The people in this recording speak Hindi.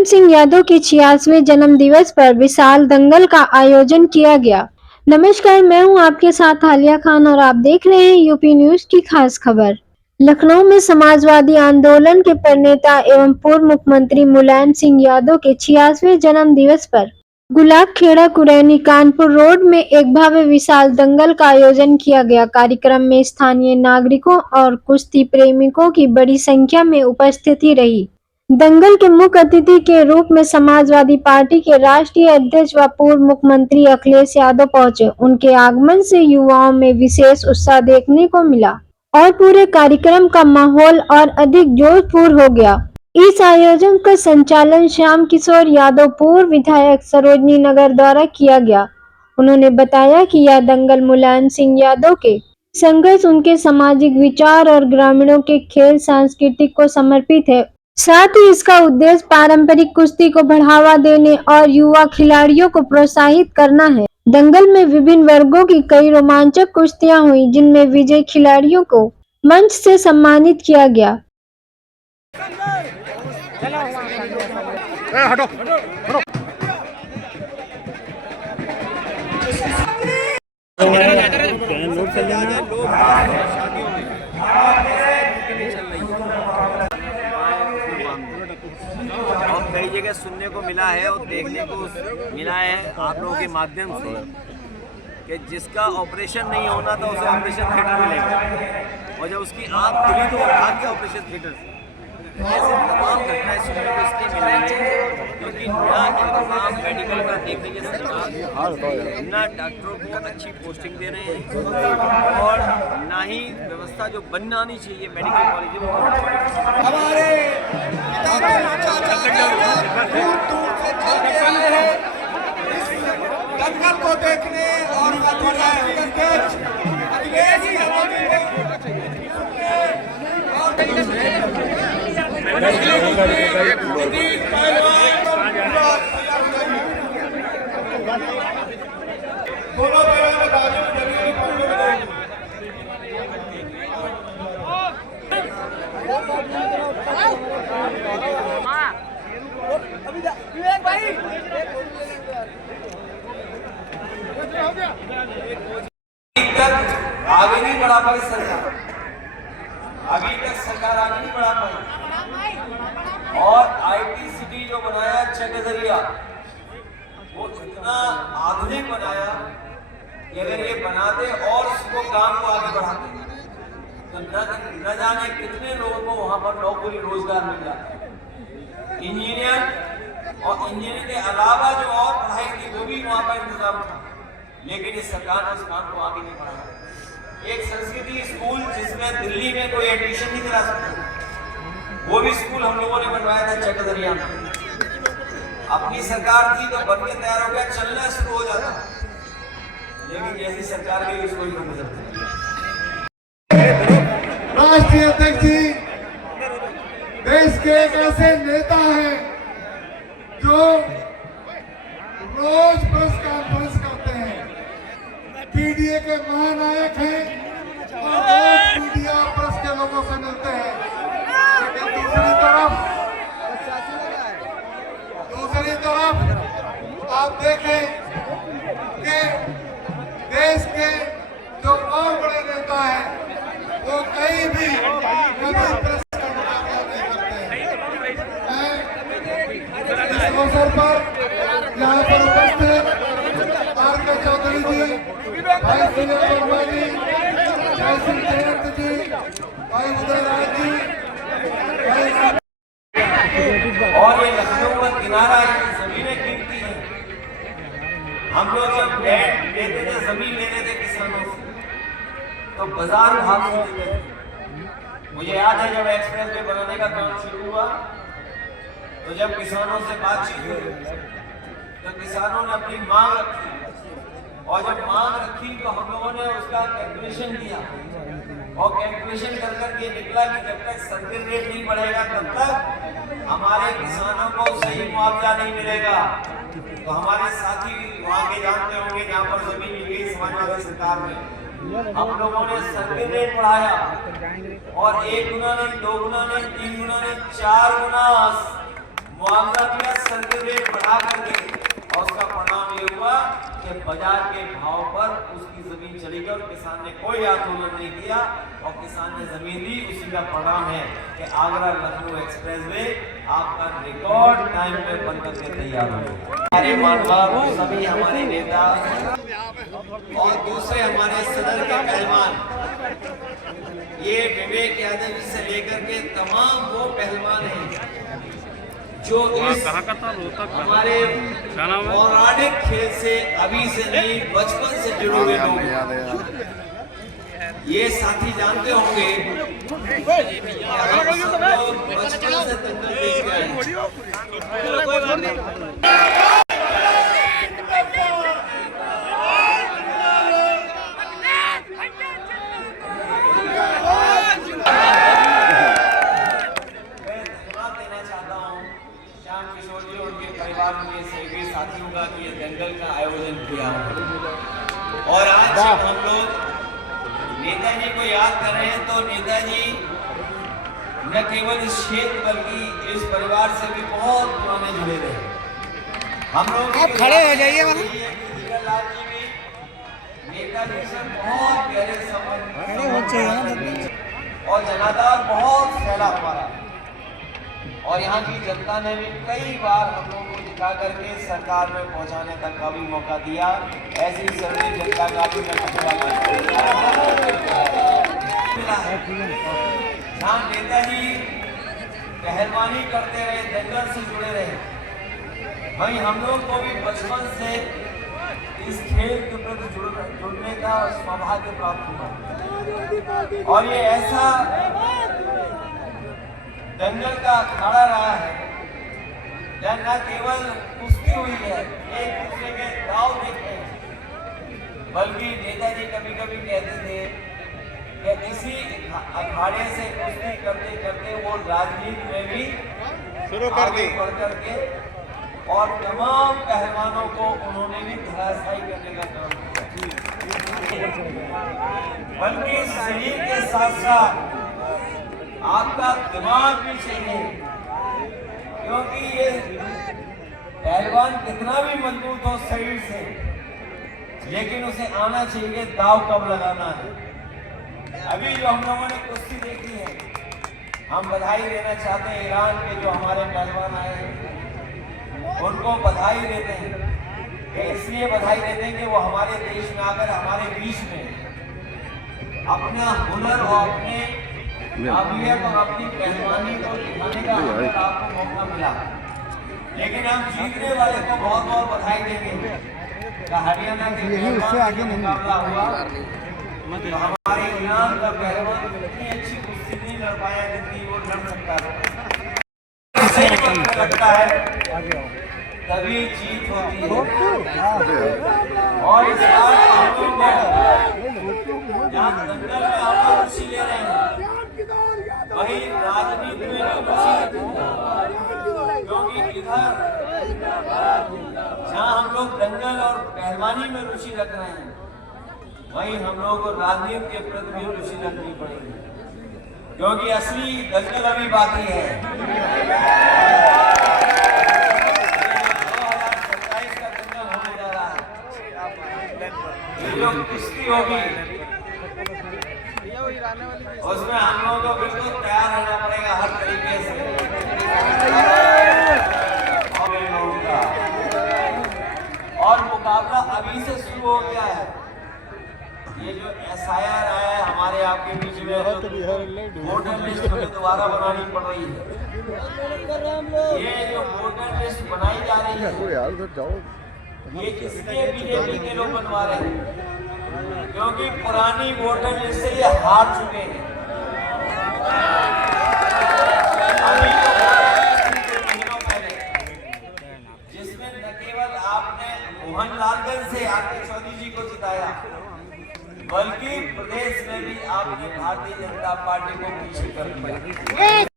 मुलायम सिंह यादव के 86वें जन्म दिवस पर विशाल दंगल का आयोजन किया गया। नमस्कार, मैं हूं आपके साथ आलिया खान और आप देख रहे हैं यूपी न्यूज की खास खबर। लखनऊ में समाजवादी आंदोलन के प्रणेता एवं पूर्व मुख्यमंत्री मुलायम सिंह यादव के 86वें जन्म दिवस पर गुलाब खेड़ा कुरैनी कानपुर रोड में एक भव्य विशाल दंगल का आयोजन किया गया। कार्यक्रम में स्थानीय नागरिकों और कुश्ती प्रेमिकों की बड़ी संख्या में उपस्थिति रही। दंगल के मुख्य अतिथि के रूप में समाजवादी पार्टी के राष्ट्रीय अध्यक्ष व पूर्व मुख्यमंत्री अखिलेश यादव पहुंचे। उनके आगमन से युवाओं में विशेष उत्साह देखने को मिला और पूरे कार्यक्रम का माहौल और अधिक जोशपूर्ण हो गया। इस आयोजन का संचालन श्याम किशोर यादव पूर्व विधायक सरोजनी नगर द्वारा किया गया। उन्होंने बताया कि यह दंगल मुलायम सिंह यादव के संघर्ष, उनके सामाजिक विचार और ग्रामीणों के खेल सांस्कृतिक को समर्पित है। साथ ही इसका उद्देश्य पारंपरिक कुश्ती को बढ़ावा देने और युवा खिलाड़ियों को प्रोत्साहित करना है। दंगल में विभिन्न वर्गों की कई रोमांचक कुश्तियां हुई, जिनमें विजयी खिलाड़ियों को मंच से सम्मानित किया गया। हटो। और कई जगह सुनने को मिला है और देखने को मिला है आप लोगों के माध्यम से कि जिसका ऑपरेशन नहीं होना था उसे ऑपरेशन थिएटर मिलेगा और जब उसकी आँख खुली तो वो भाग गया ऑपरेशन थिएटर से। ऐसे तमाम घटनाएं सुनने को इसलिए मिल रही है क्योंकि ना इंतजाम मेडिकल का देख लीजिए सरकार, ना डॉक्टरों को अच्छी पोस्टिंग दे रहे हैं और ना ही व्यवस्था जो बनना नहीं चाहिए मेडिकल कॉलेज में हमारे दंगल को देखने और आगे नहीं बढ़ा पाई सरकार, अभी तक सरकार आगे नहीं बढ़ा पाई और आईटी सिटी जो बनाया चकदरिया वो इतना आधुनिक बनाया कि अगर ये बनाते और उसको काम को आगे बढ़ाते तो न जाने कितने लोगों को वहां पर नौकरी रोजगार मिल जाता। इंजीनियर और इंजीनियर के अलावा जो और पढ़ाई थी वो भी वहां पर इंतजाम था, लेकिन इस सरकार ने उस काम को आगे नहीं बढ़ाया। एक संस्कृति स्कूल जिसमें दिल्ली में कोई एडमिशन नहीं करा सकता, वो भी स्कूल हम लोगों ने बनवाया था चकदरिया में। अपनी सरकार थी तो बन के तैयार हो गया, चलना शुरू हो जाता, लेकिन जैसी सरकार गई उसको ही बंद कर दिया। राष्ट्रीय अध्यक्ष जी देश के एक ऐसे नेता हैं जो रोज प्रेस कॉन्फ्रेंस करते हैं, पीडीए के महानायक हैं और रोज मीडिया प्रेस के लोगों से मिलते हैं। लेकिन दूसरी तरफ आप देखें कि देश के जो और बड़े नेता हैं वो कहीं भी कभी प्रेस का मुकाबला नहीं करते हैं। इस अवसर पर यहाँ पर उपस्थित आर.के. चौधरी जी, भाई सुनील वर्मा जी, जय सिंह जयंत जी, भाई उदय राय जी, और ये लखनऊ का किनारा जमीनें कीमती है। हम लोग जब लैंड लेते थे, जमीन लेते थे किसानों से तो बाजार भाव से देते थे। मुझे याद है जब एक्सप्रेस वे बनाने का काम शुरू हुआ तो जब किसानों से बातचीत हुई तो किसानों ने अपनी मांग रखी और जब मांग रखी तो हम लोगों ने उसका कैलकुलेशन किया और कैलकुलेशन कर करके निकला कि जब तक सर्किल रेट नहीं बढ़ेगा तब तक हमारे किसानों को सही मुआवजा नहीं मिलेगा। तो हमारे साथी वहाँ के जानते होंगे जहाँ पर जमीन मिल गई समाजवादी सरकार में, हम लोगों ने सर्किल रेट बढ़ाया और 1 गुना नहीं, 2 गुना नहीं, 3 गुना नहीं, 4 गुना मुआवजा दिया करके, और उसका परिणाम ये हुआ कि बाजार के भाव पर उसकी जमीन चली गई और किसान ने कोई आंदोलन नहीं किया और किसान ने जमीन दी। उसी का परिणाम है कि आगरा लखनऊ एक्सप्रेसवे आपका रिकॉर्ड टाइम में बन करके तैयार हो गया। हमारे मानव सभी हमारे नेता और दूसरे हमारे सदन के पहलवान, ये विवेक यादव जी से लेकर के तमाम वो पहलवान हैं जो इस हमारे पौराणिक खेल से अभी से नहीं बचपन से जुड़े हुए लोग हैं। ये साथी जानते होंगे हम सब लोग बचपन से दंगल देखते आए हैं। के सभी साथियों का कि ये दंगल का आयोजन किया और आज जब हम लोग नेताजी को याद कर रहे हैं तो नेताजी न केवल इस क्षेत्र बल्कि इस परिवार से भी बहुत पुराने जुड़े रहे। हम लोग आप खड़े हो जाइए लाल जी भी नेताजी से बहुत गहरे संबंध और जनाधार बहुत फैला हमारा, और यहाँ की जनता ने भी कई बार हम लोगों को दिखा करके सरकार में पहुँचाने तक का भी मौका दिया। ऐसी सभी जनता का भी जहाँ नेताजी पहलवानी करते रहे, दंगल से जुड़े रहे, वहीं हम लोग को भी बचपन से इस खेल के प्रति जुड़ने का सौभाग्य प्राप्त हुआ। और ये ऐसा दंगल का अखाड़ा रहा है जहाँ न केवल कुश्ती हुई है, एक दूसरे के दाव देखे, बल्कि नेताजी कभी कभी कहते थे कि इसी अखाड़े से कुश्ती करते करते वो राजनीति में भी शुरू कर दी बढ़ करके, और तमाम पहलवानों को उन्होंने भी धराशायी करने का काम किया। बल्कि शरीर के साथ साथ आपका दिमाग भी चाहिए, क्योंकि ये पहलवान कितना भी मजबूत हो शरीर से, लेकिन उसे आना चाहिए दाव कब लगाना है। अभी जो हम लोगों ने कुश्ती देखी है, हम बधाई देना चाहते हैं ईरान के जो हमारे पहलवान आए हैं, उनको बधाई देते हैं। इसलिए बधाई देते हैं कि वो हमारे देश में आकर हमारे बीच में अपना हुनर और अपने काबिलियत और अपनी पहलवानी को दिखाने का आपको मौका मिला। लेकिन हम जीतने वाले को बहुत बहुत बधाई देंगे। हरियाणा के आगे मुकाबला हुआ तो हमारे ईरान का पहलवान इतनी अच्छी कुश्ती नहीं लड़ पाया जितनी वो लड़ सकता है। सही वक्त लगता है तभी जीत होती है। और इस बार हम लोग दंगल में हम लोग रुचि ले रहे हैं, वही राजनीति में भी रुचि, क्योंकि इधर जहाँ हम लोग दंगल और पहलवानी में रुचि रख रहे हैं, वहीं हम लोगों को राजनीति के प्रति भी रुचि रखनी पड़ेगी, क्योंकि असली दंगल अभी बाकी है। 2027 का दंगल होने जा रहा है। ये जो कुश्ती होगी उसमें हम लोगों को बिल्कुल तैयार रहना पड़ेगा हर तरीके से। और मुकाबला अभी से शुरू हो गया है। ये जो SIR आया है हमारे आपके बीच में, वोटर लिस्ट हमें दोबारा बनानी पड़ रही है। ये जो वोटर लिस्ट बनाई जा रही है, ये किसके बीजेपी के लोग बनवा रहे हैं, क्योंकि पुरानी वोटर लिस्ट से ये हार चुके हैं। अभी महीनों पहले जिसमें न केवल आपने मोहन लालगंज से आरके चौधरी जी को जिताया, बल्कि प्रदेश में भी आपने भारतीय जनता पार्टी को पीछे कर दिया।